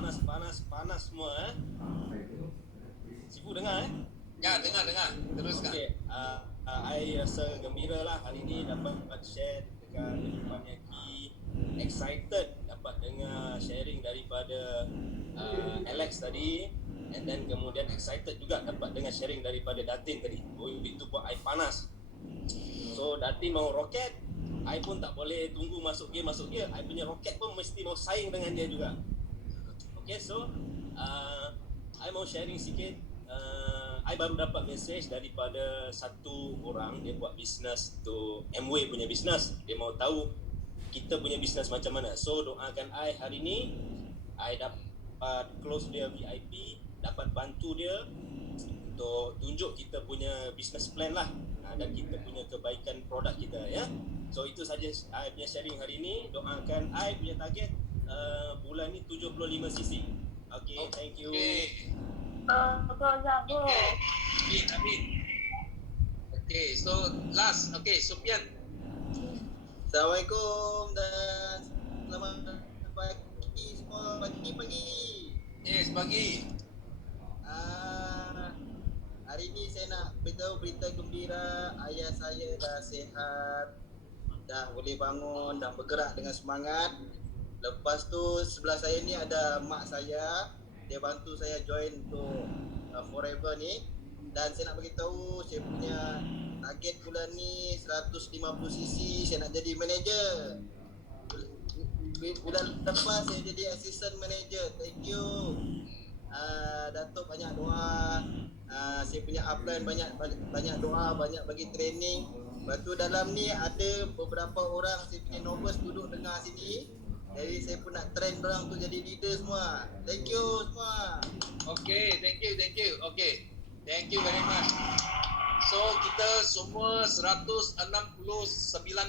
panas semua Sifu dengar Ya, dengar. Teruskan. Okay, I rasa gembira lah hari ni dapat share dekat Irfan Yaki. Excited dapat dengar sharing daripada Alex tadi. And then kemudian excited juga dapat dengar sharing daripada Datin tadi. Itu buat I panas. So Datin mau roket, I pun tak boleh tunggu masuk gear. I punya roket pun mesti mau saing dengan dia juga. Okay, so I mau sharing sikit. I baru dapat message daripada satu orang, dia buat bisnes tu, Amway punya bisnes. Dia mau tahu kita punya bisnes macam mana. So doakan I hari ni I dapat close dia VIP, dapat bantu dia untuk tunjuk kita punya business plan lah, dan kita punya kebaikan produk kita ya. So itu saja I punya sharing hari ni. Doakan I punya target bulan ni 75 cc. Okay, thank you. Amin. Okay, so last. Okay, Sofian. Assalamualaikum dan selamat pagi semua. Pagi. Yes, pagi. Hari ni saya nak beritahu berita gembira. Ayah saya dah sihat, dah boleh bangun dan bergerak dengan semangat. Lepas tu sebelah saya ni ada mak saya. Dia bantu saya join untuk Forever ni. Dan saya nak beritahu saya punya target bulan ni 150cc. Saya nak jadi manager. Bulan lepas saya jadi assistant manager. Thank you. Datuk banyak doa. Saya punya upline banyak doa, banyak bagi training. Lepas tu dalam ni ada beberapa orang saya punya novels duduk dengar sini. Jadi saya pun nak train orang tu jadi leader semua. Thank you semua. Okay, thank you. Okay, thank you very much. So kita semua 169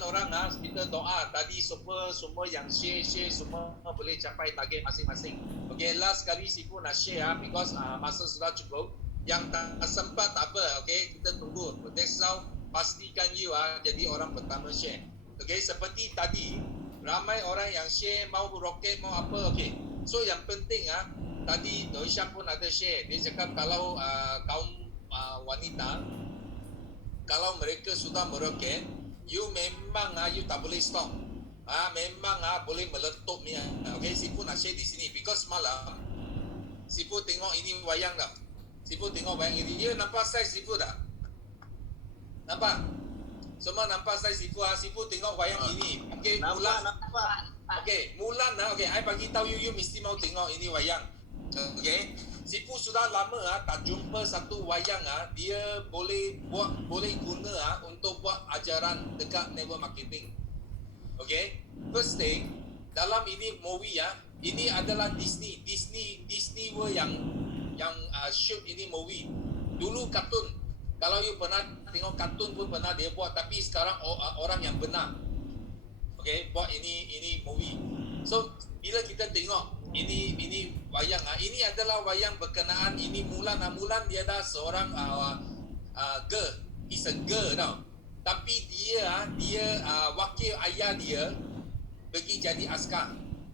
orang kita doa tadi semua yang share semua boleh capai target masing-masing. Okay, last kali Sifu nak share because masa sudah cukup. Yang tak sempat tak apa, okay, kita tunggu. Next round pastikan you jadi orang pertama share. Okay, seperti tadi ramai orang yang share mau roket mau apa. Okay, so yang penting tadi Doisha pun ada share. Dia cakap kalau kaum wanita kalau mereka sudah meroket, you memang you tak boleh stop. Memang boleh meletup ni. Okay, Sifu nak share di sini because malam Sifu tengok ini wayang tak? Sifu tengok wayang ini. You nampak saiz Sifu tak? Nampak? Semua nampak saiz Sifu. Sifu tengok wayang ini. Okay, Nampak. Okay, Mulan okay, I bagi tahu you mesti mau tengok ini wayang. Okay, Sifu sudah lama tak jumpa satu wayang dia boleh guna untuk buat ajaran dekat network marketing. Okay, first thing dalam ini movie ini adalah Disney World yang shoot ini movie. Dulu kartun. Kalau you pernah tengok kartun pun pernah dia buat, tapi sekarang orang yang benar, okay, buat ini movie. So bila kita tengok ini wayang ini adalah wayang berkenaan ini Mulan. Mulan dia dah seorang girl, is a girl tau. Tapi dia wakil ayah dia pergi jadi askar.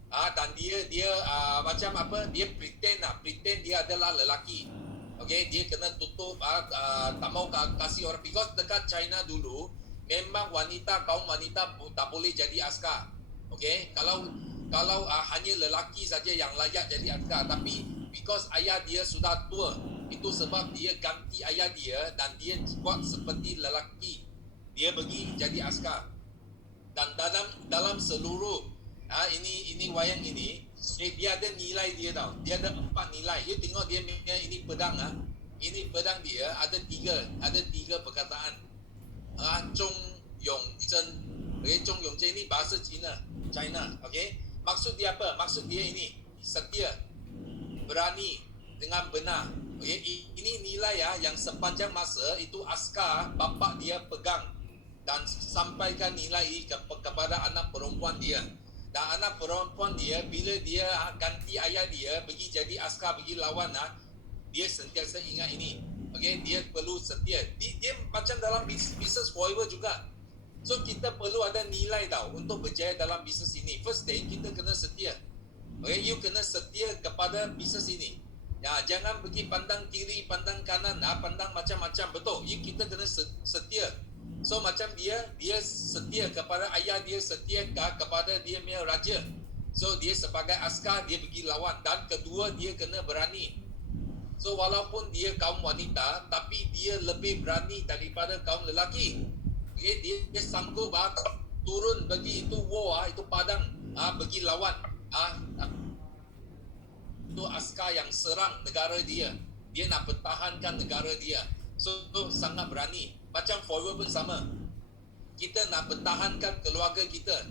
Dan dia macam apa? Dia pretend dia adalah lelaki. Okay, dia kena tutup, tak mau kasih orang because dekat China dulu memang kaum wanita tak boleh jadi askar. Okay, kalau hanya lelaki saja yang layak jadi askar, tapi because ayah dia sudah tua, itu sebab dia ganti ayah dia dan dia buat seperti lelaki, dia pergi jadi askar. Dan dalam seluruh ini wayang ini, dia ada nilai dia tau. Dia ada 4 nilai. You tengok dia punya ini pedang ini pedang dia ada tiga perkataan. Zhong Yong Zhen. Okay, Zhong Yong Zhen ini bahasa China. Okay, maksud dia apa? Maksud dia ini setia, berani dengan benar. Okay, ini nilai yang sepanjang masa itu askar bapak dia pegang dan sampaikan nilai ini kepada anak perempuan dia. Dan anak perempuan dia bila dia ganti ayah dia pergi jadi askar, pergi lawan, dia sentiasa ingat ini. Okay, dia perlu setia. Dia macam dalam business forever juga. So kita perlu ada nilai tau untuk berjaya dalam bisnes ini. First thing kita kena setia. Okay, you kena setia kepada bisnes ini. Ya, jangan pergi pandang kiri, pandang kanan, pandang macam-macam. Betul, kita kena setia. So macam dia setia kepada ayah dia, setia kepada dia punya raja. So dia sebagai askar, dia pergi lawan. Dan kedua, dia kena berani. So walaupun dia kaum wanita, tapi dia lebih berani daripada kaum lelaki. Okay, dia sanggup turun pergi itu war, itu padang, pergi lawan. Itu askar yang serang negara dia. Dia nak pertahankan negara dia. So sangat berani. Macam forward pun sama. Kita nak pertahankan keluarga kita.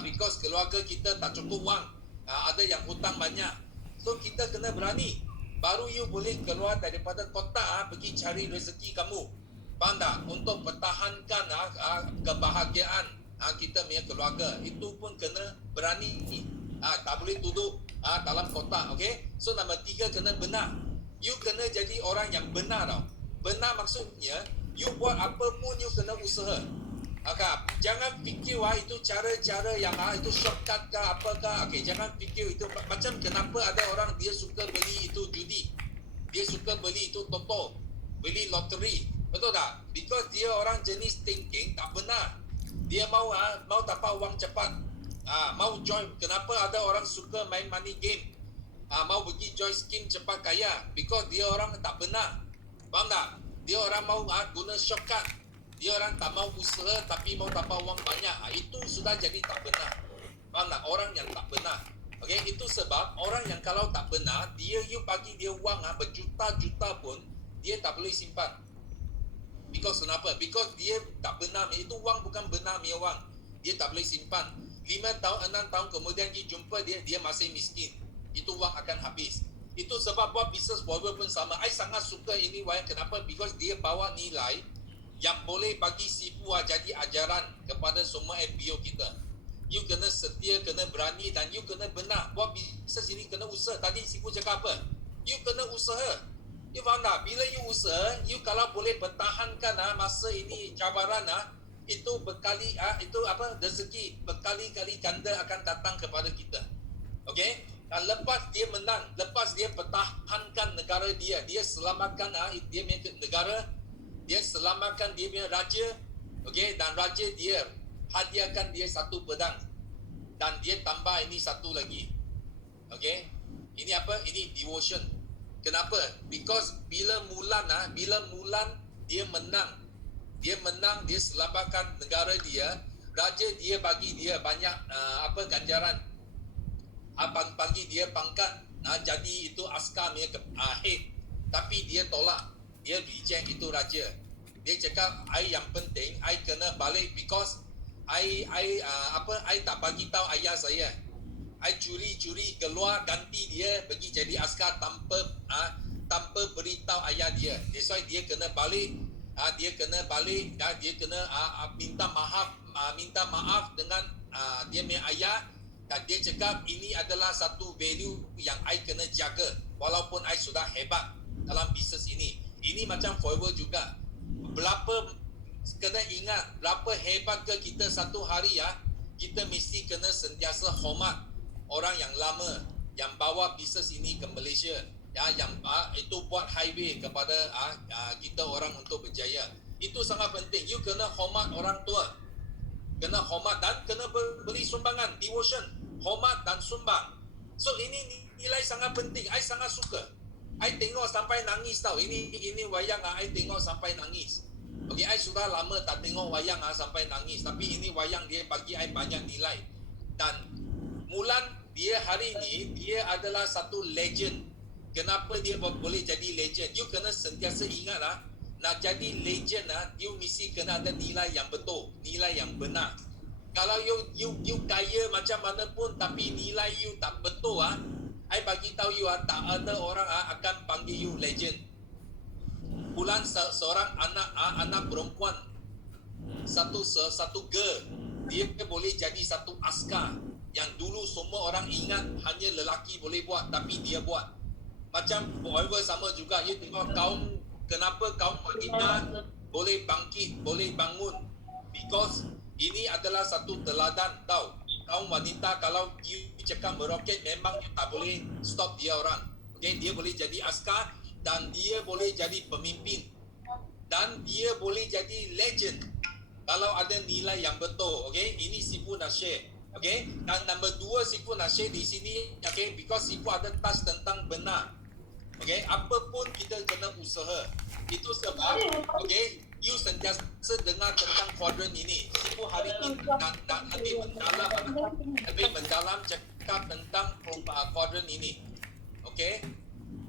Because keluarga kita tak cukup wang. Ada yang hutang banyak. So kita kena berani. Baru you boleh keluar daripada kota pergi cari rezeki kamu. Faham tak? Untuk pertahankan kebahagiaan kita punya keluarga. Itu pun kena berani. Tak boleh duduk dalam kota. Okay? So nombor 3 kena benar. You kena jadi orang yang benar tau. Benar maksudnya you buat apa pun you kena usaha. Jangan fikir itu cara-cara yang itu shortcut ke apakah. Jangan fikir itu macam kenapa ada orang dia suka beli itu judi. Dia suka beli itu toto, beli loteri. Betul tak? Because dia orang jenis thinking tak benar. Dia mau dapat wang cepat. Mau join. Kenapa ada orang suka main money game? Mau pergi join skim cepat kaya. Because dia orang tak benar. Faham tak? Dia orang mau guna shortcut. Dia orang tak mau usaha tapi mau dapat wang banyak. Itu sudah jadi tak benar. Faham tak? Orang yang tak benar. Okay? Itu sebab orang yang kalau tak benar, you bagi dia wang berjuta-juta pun, dia tak boleh simpan. Because kenapa? Because dia tak benar. Itu wang bukan benar punya wang. Dia tak boleh simpan. 5 tahun, 6 tahun kemudian you jumpa dia masih miskin. Itu wang akan habis. Itu sebab buat bisnes forward pun sama. I sangat suka ini wayang. Kenapa? Because dia bawa nilai yang boleh bagi sipu jadi ajaran kepada semua FBO kita. You kena setia, kena berani dan you kena benar. Buat bisnes ini kena usaha. Tadi sipu cakap apa? You kena usaha. You faham tak? Bila you usaha, you kalau boleh pertahankan masa ini cabaran itu berkali itu rezeki berkali-kali ganda akan datang kepada kita. Okay? Dan lepas dia menang, lepas dia pertahankan negara dia, dia selamatkan dia punya negara, dia selamatkan dia punya raja, okay? Dan raja dia hadiahkan dia satu pedang dan dia tambah ini satu lagi, okay? Ini apa? Ini devotion. Kenapa? Because bila Mulan dia menang, dia selamatkan negara dia, raja dia bagi dia banyak ganjaran. Bagi dia pangkat jadi itu askar punya head, tapi dia tolak, dia reject itu raja. Dia cakap I yang penting I kena balik because I tak bagi tahu ayah saya. I curi-curi keluar ganti dia pergi jadi askar tanpa beritahu ayah dia. That's why dia kena balik. Dia kena minta maaf dengan dia punya ayah. Dan dia cakap ini adalah satu value yang I kena jaga walaupun I sudah hebat dalam bisnes ini. Ini macam forward juga. Kena ingat berapa hebat ke kita satu hari kita mesti kena sentiasa hormat orang yang lama yang bawa bisnes ini ke Malaysia. Yang itu buat highway kepada kita orang untuk berjaya. Itu sangat penting. You kena hormat orang tua. Kena hormat dan kena beri sumbangan, devotion, hormat dan sumbang. So ini nilai sangat penting. I sangat suka. I tengok sampai nangis tau. Ini wayang I tengok sampai nangis. Okay, I sudah lama tak tengok wayang sampai nangis. Tapi ini wayang dia bagi I banyak nilai. Dan Mulan dia hari ini dia adalah satu legend. Kenapa dia boleh jadi legend? You kena sentiasa ingat nak jadi legend you mesti kena ada nilai yang betul, nilai yang benar. Kalau you kaya macam mana pun tapi nilai you tak betul I bagi tahu you tak ada orang akan panggil you legend. Bulan seorang anak perempuan satu girl dia boleh jadi satu askar yang dulu semua orang ingat hanya lelaki boleh buat tapi dia buat. Macam forever sama juga you tengok kenapa kaum wanita boleh bangkit, boleh bangun? Because ini adalah satu teladan tau. kaum wanita kalau you cakap meroket memang you tak boleh stop dia orang. Okay, dia boleh jadi askar dan dia boleh jadi pemimpin dan dia boleh jadi legend kalau ada nilai yang betul. Okay, ini Sifu nak share. Okay, dan nombor 2 Sifu nak share di sini. Okay, because Sifu ada touch tentang benar. Okay, apapun kita kena usaha. Itu sebab okay, you sentiasa dengar tentang kuadran ini. Sifu hari ini nak lebih mendalam cakap tentang kuadran ini. Okay,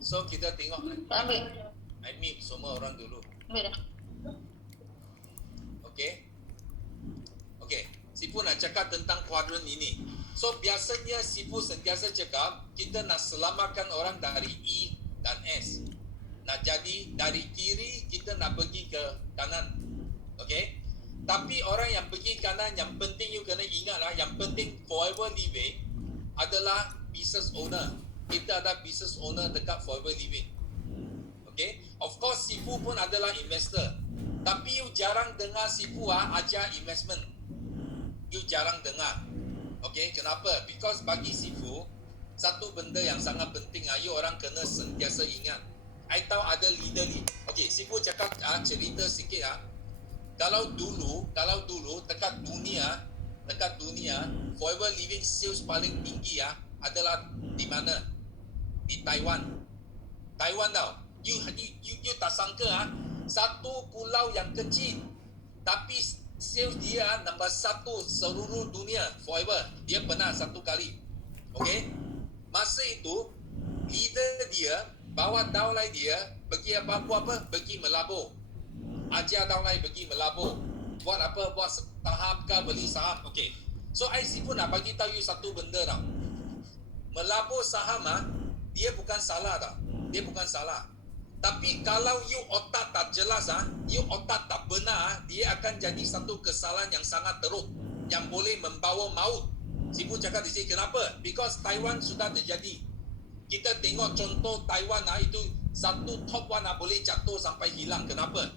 so kita tengok. Ambil. I mute semua orang dulu. Ambil dah. Okay. Okay, Sifu nak cakap tentang kuadran ini. So biasanya Sifu sentiasa cakap kita nak selamatkan orang dari E dan S. Nak jadi dari kiri kita nak pergi ke kanan. Okay. Tapi orang yang pergi kanan, yang penting you kena ingat lah, yang penting Forever Living adalah business owner. Kita ada business owner dekat Forever Living. Okay. Of course Sifu pun adalah investor. Tapi you jarang dengar Sifu ajar investment. You jarang dengar. Okay, kenapa? Because bagi Sifu, satu benda yang sangat penting you orang kena sentiasa ingat. I tahu ada leader ni. Okay, Sifu cakap cerita sikit Kalau dulu dekat dunia Forever Living sales paling tinggi adalah di mana? Di Taiwan. Taiwan tau. You tak sangka satu pulau yang kecil tapi sales dia nombor 1 seluruh dunia Forever. Dia pernah satu kali. Okay? Masa itu leader dia bawa downline dia pergi apa-apa pergi melabur. Ajar downline pergi melabur. Buat apa? Buat saham ke beli saham. Okay. So Sifu nak bagi tahu you satu benda tau. Melabur saham dia bukan salah tau. Dia bukan salah. Tapi kalau you otak tak jelas you otak tak benar dia akan jadi satu kesalahan yang sangat teruk yang boleh membawa maut. Sifu cakap di sini kenapa? Because Taiwan sudah terjadi. Kita tengok contoh Taiwan itu satu top one boleh jatuh sampai hilang. Kenapa?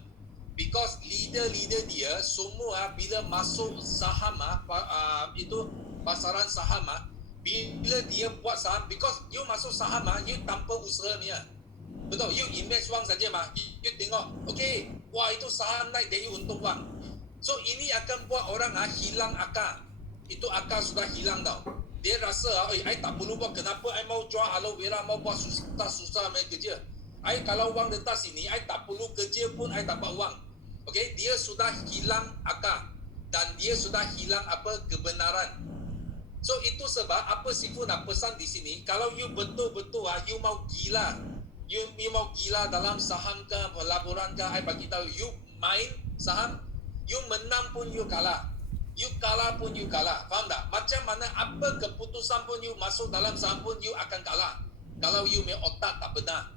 Because leader dia semua bila masuk saham itu pasaran saham bila dia buat saham, because you masuk saham you tanpa usaha ni betul, you invest wang saja you tengok, okay, wah itu saham naik dia untung wang. So ini akan buat orang hilang akal. Itu akal sudah hilang tau. Dia rasa, I tak perlu buat, kenapa I mau jual aloe vera, mau buat susah-susah main kerja. I kalau wang letak sini, I tak perlu kerja pun I dapat wang. Okay, dia sudah hilang akal dan dia sudah hilang kebenaran. So itu sebab apa Sifu nak pesan di sini, kalau you betul-betul you mau gila. You mau gila dalam saham ke, pelaburan ke, I bagi tahu you main saham, you menang pun you kalah. You kalah pun you kalah. Faham tak? Macam mana apa keputusan pun you masuk dalam saham pun you akan kalah. Kalau you punya otak tak benar.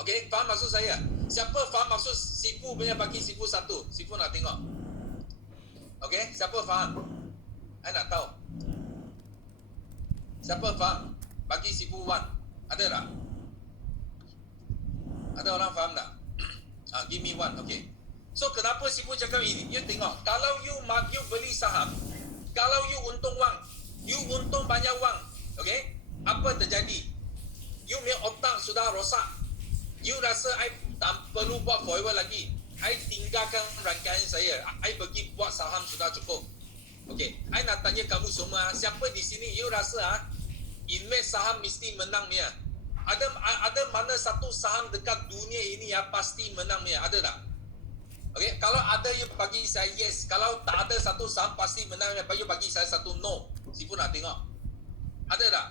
Okay, faham maksud saya? Siapa faham maksud Sifu punya bagi Sifu 1? Sifu nak tengok. Okay, siapa faham? I nak tahu. Siapa faham? Bagi Sifu 1. Ada tak? Ada orang faham tak? Give me 1. Okay. So kenapa Sifu cakap ini? You tengok, kalau you beli saham, kalau you untung wang, you untung banyak wang, okay? Apa terjadi? You punya otak sudah rosak. You rasa I tak perlu buat forever lagi. I tinggalkan rangkaian saya. I pergi buat saham sudah cukup. Okay. I nak tanya kamu semua, siapa di sini you rasa invest saham mesti menang ni Ada mana satu saham dekat dunia ini pasti menang ni? Ada tak? Okay, kalau ada you bagi saya yes. Kalau tak ada satu saham pasti menang, you bagi saya satu no. Sifu nak tengok. Ada tak?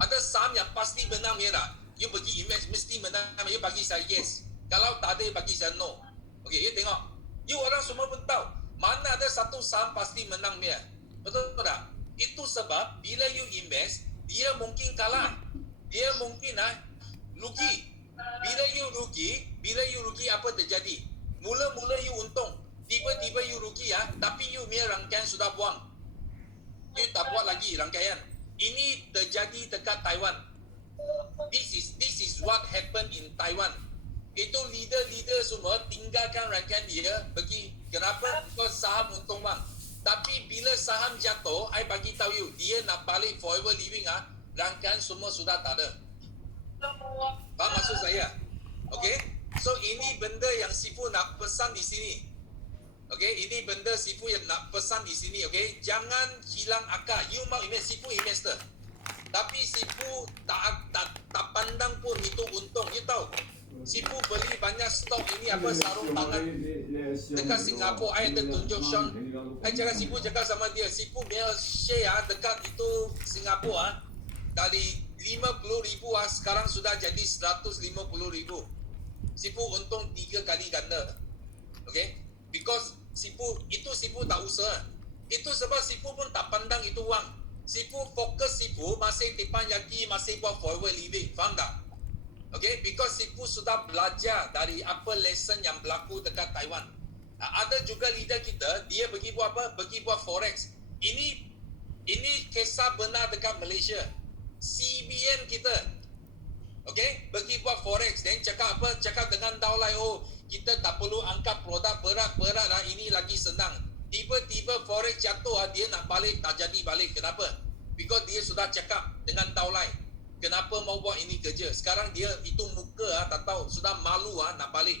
Ada saham yang pasti menang ni tak? You pergi invest mesti menang, you bagi saya yes. Kalau tak ada you bagi saya no. Okay, you tengok. You orang semua pun tahu mana ada satu saham pasti menang ni. Betul tak? Itu sebab bila you invest, dia mungkin kalah. Dia mungkin rugi. Bila you rugi apa terjadi? Mula-mula you untung, tiba-tiba you rugi tapi you punya rangkaian sudah buang. You tak buat lagi rangkaian. Ini terjadi dekat Taiwan. This is what happened in Taiwan. Itu leader semua tinggalkan rangkaian dia pergi. Kenapa? Because saham untung bang. Tapi bila saham jatuh, I bagi tahu you, dia nak balik forever living rangkaian semua sudah tak ada. Faham maksud saya? Okay? So ini benda yang Sifu nak pesan di sini. Okay, ini benda Sifu yang nak pesan di sini. Okay, jangan hilang akal. You mau invest, Sifu investor. Tapi Sifu tak pandang pun itu untung. You tahu? Sifu beli banyak stok ini apa sarung tangan dekat Singapura. I ada tunjuk Sean. I cakap Sifu cakap sama dia. Sifu punya share dekat itu Singapura dari 50,000 sekarang sudah jadi 150,000. Sifu untung 3 kali ganda. Okay? Because Sifu tak usaha. Itu sebab Sifu pun tak pandang itu wang. Sifu fokus, Sifu masih teppanyaki, masih buat forward living. Faham tak? Okay, because Sifu sudah belajar dari apa lesson yang berlaku dekat Taiwan. Ada juga leader kita, dia pergi buat apa? Pergi buat forex. Ini kisah benar dekat Malaysia. CBN kita, okay, pergi buat forex. Dan cakap apa? Cakap dengan Daulai, oh kita tak perlu angkat produk berat-berat lah, ini lagi senang. Tiba-tiba forex jatuh, dia nak balik, tak jadi balik. Kenapa? Because dia sudah cakap dengan Daulai, kenapa mau buat ini kerja. Sekarang dia itu muka tak tahu, sudah malu nak balik.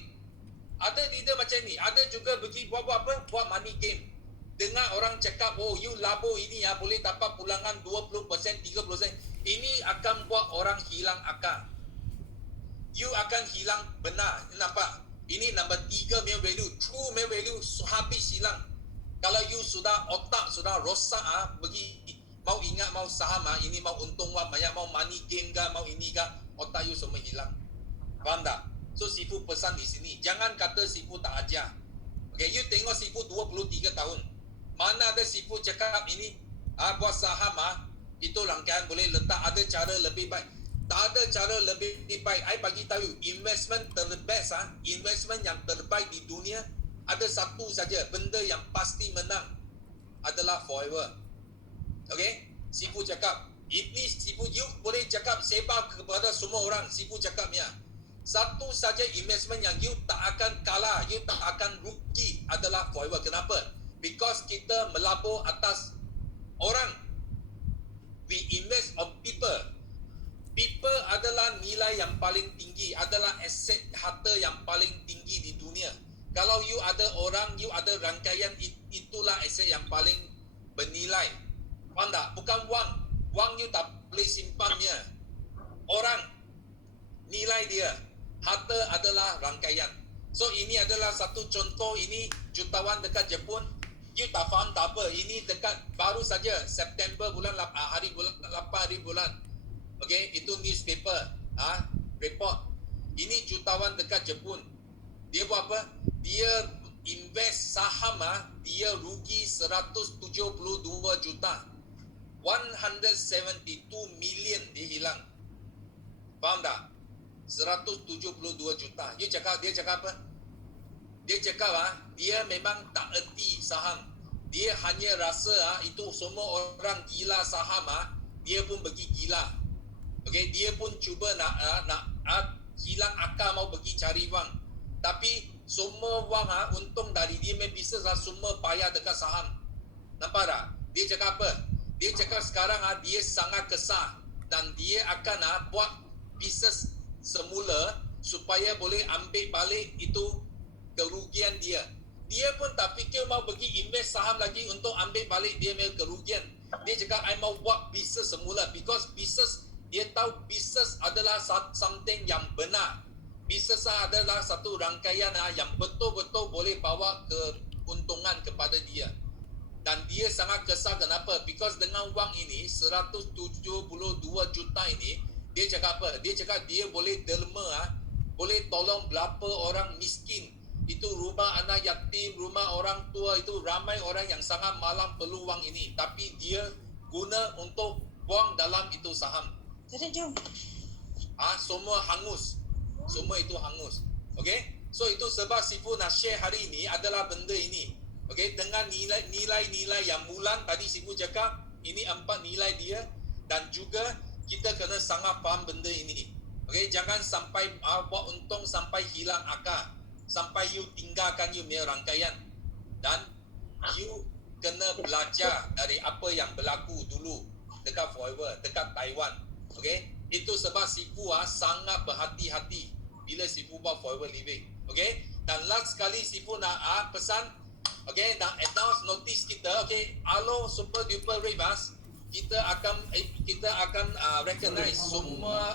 Ada leader macam ni. Ada juga pergi buat apa? Buat money game. Dengar orang cakap, oh you labo ini boleh dapat pulangan 20%, 30%. Ini akan buat orang hilang akal. You akan hilang benar. Nampak? Ini nombor 3 main value. True main value habis hilang. Kalau you sudah otak sudah rosak bagi mau ingat mau saham ini mau untung banyak, mau money game ke, mau ini ke, otak you semua hilang. Faham tak? So Sifu pesan di sini, jangan kata Sifu tak ajar. Okay, you tengok Sifu 23 tahun. Mana ada Sifu cakap ini buat saham itu rangkaian boleh letak, ada cara lebih baik. Tak ada cara lebih baik. I bagi tahu investment terbest investment yang terbaik di dunia ada satu saja, benda yang pasti menang adalah forever. Okay? Sifu cakap, ini Sifu you boleh cakap sebar kepada semua orang. Sifu cakapnya, satu saja investment yang you tak akan kalah, you tak akan rugi adalah forever. Kenapa? Because kita melabur atas orang. We invest on people. People adalah nilai yang paling tinggi, adalah aset harta yang paling tinggi di dunia. Kalau you ada orang, you ada rangkaian, itulah aset yang paling bernilai. Faham tak? Bukan wang. Wang you tak boleh simpannya. Orang, nilai dia. Harta adalah rangkaian. So ini adalah satu contoh. Ini jutawan dekat Jepun. You tak faham tak apa. Ini dekat baru saja September bulan 8 hari bulan. Okay, itu newspaper, report. Ini jutawan dekat Jepun. Dia buat apa? Dia invest saham, dia rugi 172 juta. 172 million dia hilang. Faham tak? 172 juta. Dia cakap apa? Dia cakap dia memang tak erti saham. Dia hanya rasa itu semua orang gila saham, dia pun pergi gila. Okay, dia pun cuba nak hilang akal, mau pergi cari wang. Tapi semua wang untung dari dia main bisnes semua payah dekat saham. Nampak tak? Dia cakap apa? Dia cakap sekarang dia sangat kesal dan dia akan buat bisnes semula supaya boleh ambil balik itu kerugian dia. Dia pun tak fikir mau pergi invest saham lagi untuk ambil balik dia punya kerugian. Dia cakap, I mau buat bisnes semula because bisnes, dia tahu bisnes adalah something yang benar. Bisnes adalah satu rangkaian yang betul-betul boleh bawa keuntungan kepada dia. Dan dia sangat kesal. Kenapa? Because dengan wang ini 172 juta ini, dia cakap apa? Dia cakap dia boleh derma, boleh tolong berapa orang miskin. Itu rumah anak yatim, rumah orang tua, itu ramai orang yang sangat malam perlu wang ini. Tapi dia guna untuk buang dalam itu saham. Jadi jom. Semua hangus. Semua itu hangus. Okay? So itu sebab Sifu nak share hari ini adalah benda ini. Okay? Dengan nilai-nilai yang Mulan tadi Sifu cakap, ini 4 nilai dia. Dan juga kita kena sangat faham benda ini. Okay? Jangan sampai buat untung sampai hilang akal. Sampai you tinggalkan you punya rangkaian. Dan you kena belajar dari apa yang berlaku dulu dekat Forever, dekat Taiwan. Okay, itu sebab Sifu sangat berhati-hati bila Sifu buat Forever Living. Okay, dan last sekali Sifu nak pesan, okay, nak announce notice kita. Okay, Alo Super Duper Rebus, kita akan recognize semua